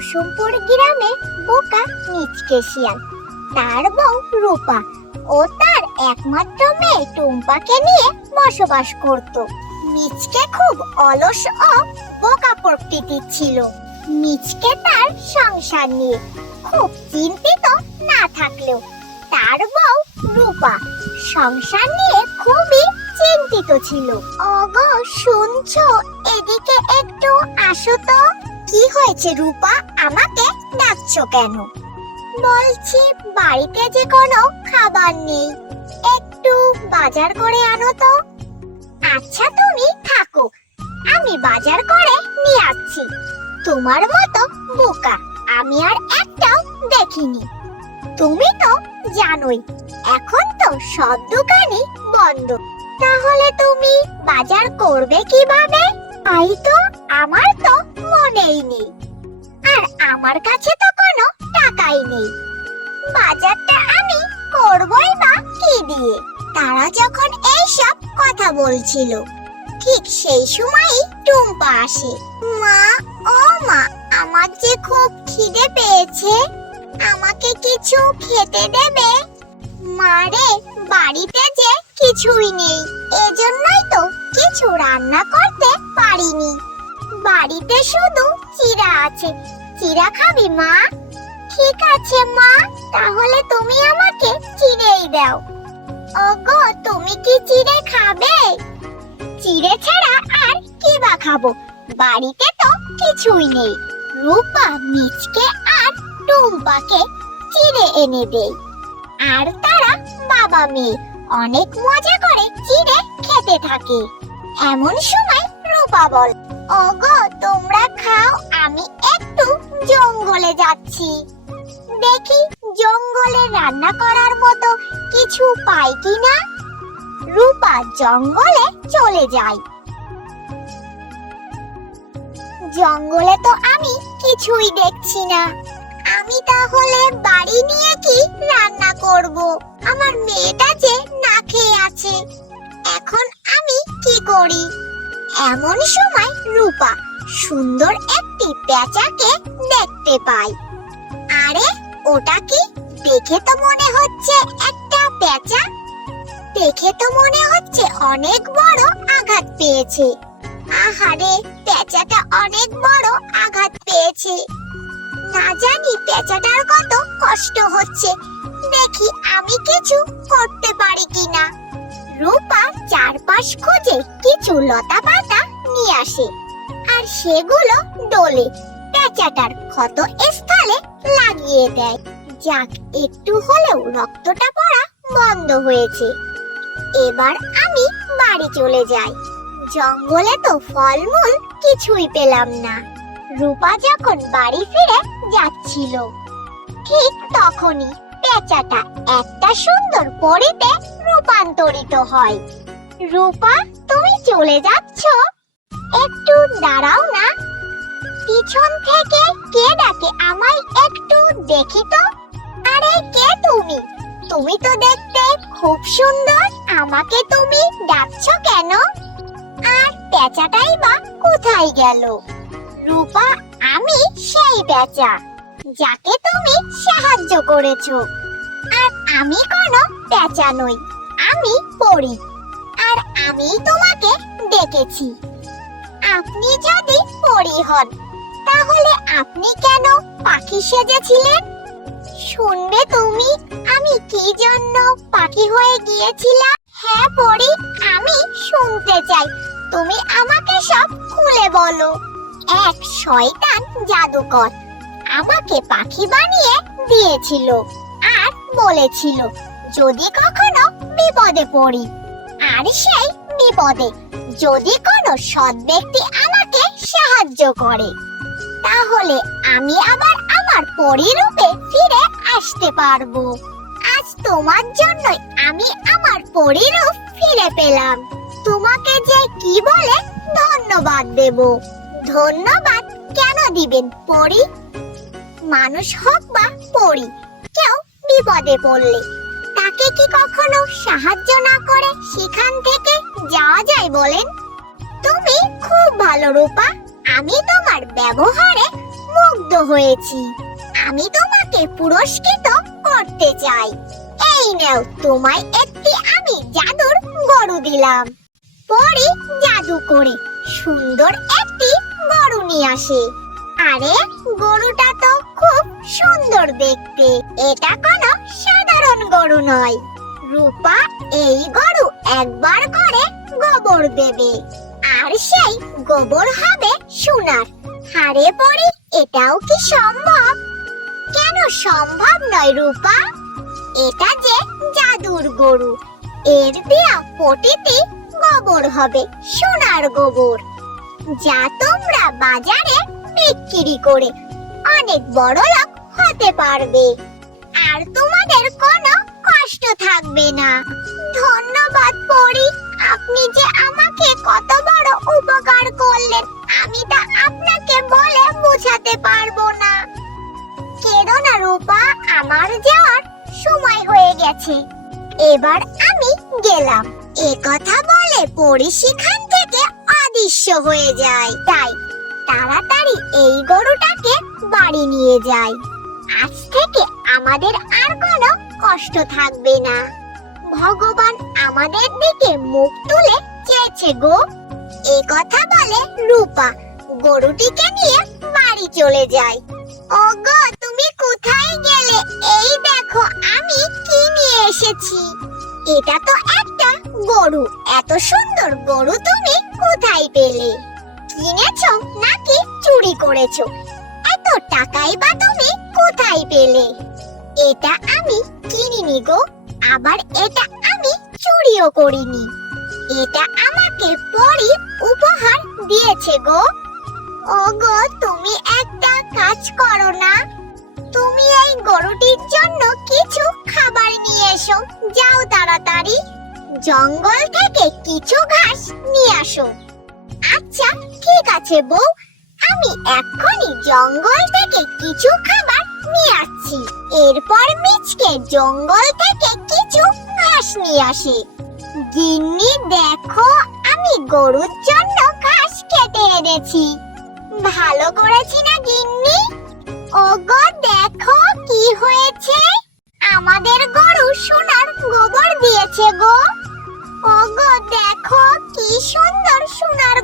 কুসুমপুর গ্রামে বোকা নিচকে শিয়াল তার বউ রূপা ও তার একমাত্র মেয়ে টুম্পাকে নিয়ে বসবাস করত। মিচকে খুব অলস ও বোকা প্রকৃতির ছিল। মিচকে তার সংসার নিয়ে খুব চিন্তিত না থাকলেও তার বউ রূপা সংসার নিয়ে খুবই চিন্তিত ছিল। ওগো শুনছো? এদিকে একটু আসো তো। কি হয়েছে রূপা? আমাকে ডাকছো কেন? বলছি, বাড়িতে যে কোনো খাবার নেই। একটু বাজার করে আনো তো। আচ্ছা তুমি থাকো। আমি বাজার করে নিয়ে আসছি। তোমার মতো বোকা আমি আর একটাও দেখিনি। তুমি তো জানোই, এখন তো সব দোকানই বন্ধ। তাহলে তুমি বাজার করবে কীভাবে? তাই তো আমার তো মনেই নেই। আর আমার কাছে তো কোনো টাকাই নেই। বাজারটা আমি করবই বা কি দিয়ে? তারা যখন এইসব কথা বলছিল, ঠিক সেই সময়ই টুম্পা আসে। মা, ও মা, আমার যে খুব খিদে পেয়েছে, আমাকে কিছু খেতে দেবে? মারে বাড়িতে যে কিছুই নেই, এজন্যই তো কিছু রান্না করতে পারিনি। বাড়িতে শুধু চিরা আছে। চিরা খাবি, মা? ঠিক আছে, মা। তাহলে তুমি আমাকে চিড়েই দাও। ওগো, তুমি কি চিড়ে খাবে? চিড়ে ছাড়া আর কি বা খাব? বাড়িতে তো কিছুই নেই। রূপা মিচকে আর টুম্পাকে চিড়ে এনে দেয়। আর তারা বাবা মেয়ে। অনেক মজা করে চিড়ে খেতে থাকে। এমন সময় রূপা বল। তোমরা খাও, আমি একটু জঙ্গলে যাচ্ছি। দেখি, জঙ্গলে রান্না করার মতো কিছু পাই কিনা? রূপা জঙ্গলে চলে যায়। জঙ্গলে তো আমি কিছুই দেখছি না। আমি তাহলে বাড়ি নিয়ে কি রান্না করব? আমার মেয়েটা যে না খেয়ে আছে। এখন আমি কি করি? এমন সময় রূপা সুন্দর একটি পেঁচাকে দেখতে পায়। আরে, ওটা কি? দেখে তো মনে হচ্ছে একটা পেঁচা। দেখে তো মনে হচ্ছে অনেক বড় আঘাত পেয়েছে। আহারে, পেঁচাটা অনেক বড় আঘাত পেয়েছে। না জানি পেঁচাটার কত কষ্ট হচ্ছে। দেখি আমি কিছু করতে পারি কিনা। রূপা চারপাশ খুঁজে কিছু লতা পাতা নিয়ে আসে। আর সেগুলো ডোলে পেঁচাটার ক্ষত স্থলে লাগিয়ে দেয়। যাক, একটু হলেও রক্তটা পড়া বন্ধ হয়েছে। এবার আমি বাড়ি চলে যাই। জঙ্গলে তো ফলমূল কিছুই পেলাম না। রূপা যখন বাড়ি ফিরে যাচ্ছিল, ঠিক তখনই পেঁচাটা একটা সুন্দর পরিতে রূপান্তরিত হয়। রূপা, তুমি চলে যাচ্ছ। একটু দাঁড়াও না। পিছন থেকে কে ডাকে আমায় একটু দেখি তো। আরে, কে তুমি? তুমি তো দেখতে খুব সুন্দর। আমাকে তুমি ডাকছো কেন? আর পেঁচাটাই বা কোথায় গেল? রূপা, আমি সেই পেঁচা, যাকে তুমি সাহায্য করেছ। আর আমি কোনো পেঁচা নই। আমি পড়ি, আর আমি তোমাকে ডেকেছি। আপনি যদি পড়ি হন, তাহলে আপনি কেন পাখি সেজেছিলেন? শুনবে তুমি, আমি কি জন্য পাখি হয়ে গিয়েছিলাম? হ্যাঁ পড়ি, আমি শুনতে চাই। তুমি আমাকে সব খুলে বলো। এক শয়তান জাদুকর আমাকে পাখি বানিয়ে দিয়েছিল আর বলেছিল যদি কখনো বিপদে পড়ি, আর সেই বিপদে যদি কোনো সৎ ব্যক্তি আমাকে সাহায্য করে, তাহলে আমি আবার আমার পরিরূপে ফিরে আসতে পারব। আজ তোমার জন্যই আমি আমার পরিরূপ ফিরে পেলাম। তোমাকে যে কি বলে ধন্যবাদ দেব। ধন্যবাদ কেন দিবেন, পরি? মানুষ হোক বা পরি, কেউ বিপদে পড়লে তাকে কি কখনো সাহায্য না করে সেখান থেকে যাওয়া যায় বলেন? তুমি খুব ভালো, রূপা। আমি তোমার ব্যবহারে মুগ্ধ হয়েছি। আমি তোমাকে পুরস্কৃত করতে চাই। এই নাও, তোমায় একটি আমি জাদুর গরু দিলাম। পরে জাদু করে সুন্দর একটি গরু নিয়ে আসে। আরে, গরুটা তো খুব সুন্দর দেখতে। এটা কোনো সাধারণ গরু নয়। রূপা এই গরু একবার করে গোবর দেবে। আর সেই গোবর হবে সোনার। হারে পড়ি, এটাও কি সম্ভব? কেন সম্ভব নয় রূপা? এটা যে জাদুর গরু। এর দেয়া পটিতে গোবর হবে, সোনার গোবর। যা তোমরা বাজারে বিক্রি করে। অনেক বড় লোক হতে পারবে। আর তোমাদের কোনো কষ্ট থাকবে না। ধন্যবাদ পরি, আপনি যে আমাকে কত বড় উপকার করলেন, আমি তা আপনাকে বলে বোঝাতে পারব না। কেঁদো না রূপা, আমার যাওয়ার সময় হয়ে গেছে। এবার আমি গেলাম। এ কথা বলে পরি সেখান থেকে অদৃশ্য হয়ে যায়। তাই তাড়াতাড়ি এই গরুটাকে বাড়ি নিয়ে যায় আজ থেকে আমাদের আর কোনো কষ্ট থাকবে না। ভগবান আমাদের দিকে মুখ তুলে চেয়েছে গো। এ কথা বলে রূপা গরুটিকে নিয়ে বাড়ি চলে যায়। ওগো, তুমি কোথায় গেলে? এই দেখো, আমি কি নিয়ে এসেছি? এটা তো একটা গরু। এত সুন্দর গরু তুমি কোথায় পেলে? কিনেছো নাকি চুরি করেছ? এত টাকাই বা তুমি কোথায় পেলে? এটা আমি কিনিনি গো, আবার এটা আমি চুরিও করিনি। এটা আমাকে পরি উপহার দিয়েছে গো। ওগো, তুমি একটা কাজ করো না। তুমি এই গরুটির জন্য কিছু খাবার নিয়ে এসো, যাও তাড়াতাড়ি। জঙ্গল থেকে কিছু ঘাস নিয়ে আসো। আচ্ছা ঠিক আছে, বউ। আমি এক্ষুনি জঙ্গল থেকে কিছু খাবার নিয়ে আসছি। এরপর মিচকে জঙ্গল থেকে কিছু ঘাস নিয়ে আসি। গিন্নি, দেখো, আমি গরুর জন্য ঘাস কেটে এনেছি। ভালো করেছি না, গিন্নি? ওগো, দেখো কি হয়েছে। আমাদের গরু সোনার গোবর দিয়েছে গো। ওগো, দেখো কি সুন্দর সোনার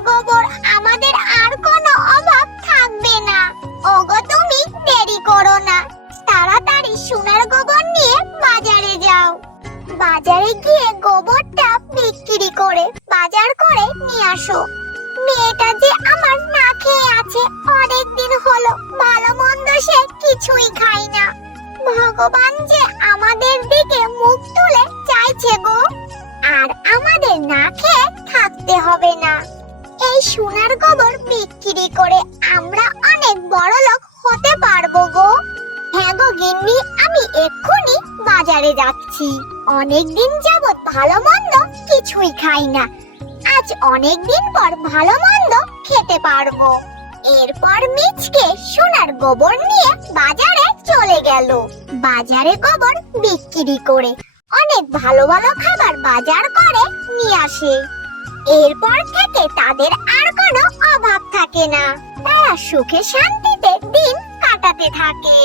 ভগবান যে আমাদের দিকে মুখ তুলে চাইছে গো, আর আমাদের না খেয়ে থাকতে হবে না। এই সোনার গোবর বিক্রি করে আমরা অনেক বড় লোক হতে পারব গো। হ্যাঁ গো গিন্নি, আমি এক্ষুনি বাজারে যাচ্ছি। অনেক দিন যাবত ভালো মন্দ কিছুই খাই না। আজ অনেক দিন পর ভালো মন্দ খেতে পারব। এরপর মিচকে সোনার গোবর নিয়ে বাজারে চলে গেল। বাজারে গোবর বিক্রি করে। অনেক ভালো ভালো খাবার বাজার করে নিয়ে আসে। এরপর থেকে তাদের আর কোনো অভাব থাকে না। তারা সুখে শান্তিতে দিন কাটাতে থাকে।